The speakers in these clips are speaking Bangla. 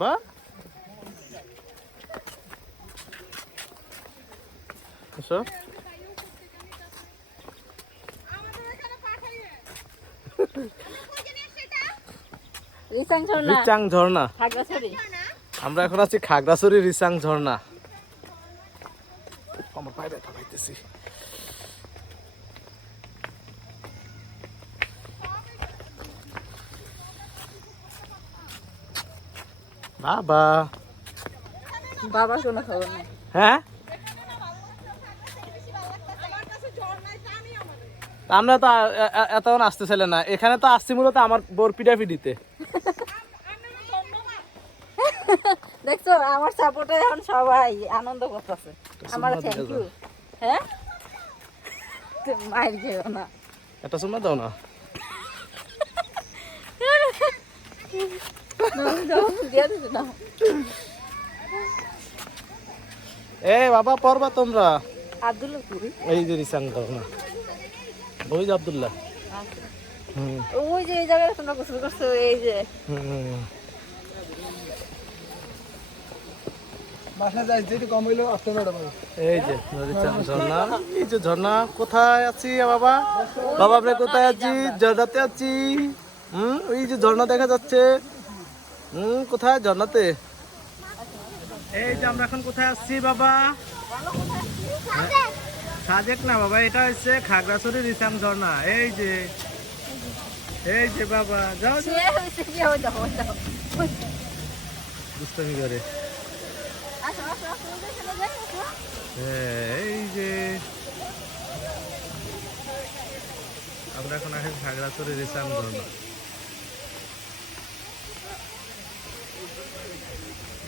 বা এসো রিচাং ঝর্ণা আমরা এখন আছি খাগড়াছড়ি রিচাং ঝর্ণা আমার পায়ে ব্যথা বাবা। বাবার কোনো খবর নাই। হ্যাঁ? আমরা তো এতক্ষণ আসতেছিলেন না। এখানে তো আসছি মূলত আমার বোর পিডাপিডিতে। দেখছ আমার সাপোর্টে এখন সবাই আনন্দ করতেছে। আমার থ্যাংক ইউ হ্যাঁ? মায়ের খেও না। একটা সময় দাও না। এ বাবা পড়বা তোমরা। এই যে রিসাং ঝর্ণা ওই যে আবদুল্লাহ। ওই যে এই জায়গায় তোমরা গোসল করছ এই যে। হুম। বাসা যাই যেটা কম হইলেও আসতে ম্যাডাম এই যে ঝর্ণা। এই যে ঝর্ণা কোথায় আছি বাবা? বাবা আমরা কোথায় আছি? ঝর্ণাতে আছি। হুম ওই যে ঝর্ণা দেখা যাচ্ছে। হুম কোথায়? ঝর্ণাতে এই যে আমরা এখন কোথায় আসছি বাবা? সাজেক না বাবা এটা হচ্ছে খাগড়াছড়ি রিসাং ঝর্ণা। এই যে এই যে বাবা যাও যাও। দুষ্টামি করে হ্যাঁ, এই যে। আমরা এখন আছি খাগড়াছড়ি রিসাং ঝর্ণা।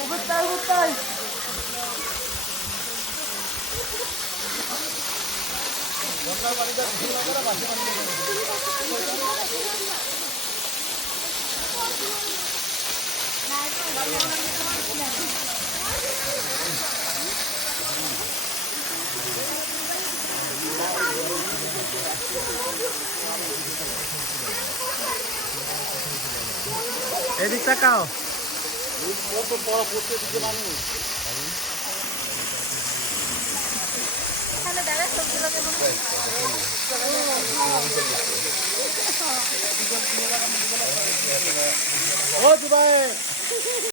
Overtime, overtime. Thank you. এদিক তাকাও। এখানে দাঁড়া সবগুলো ও দিবাই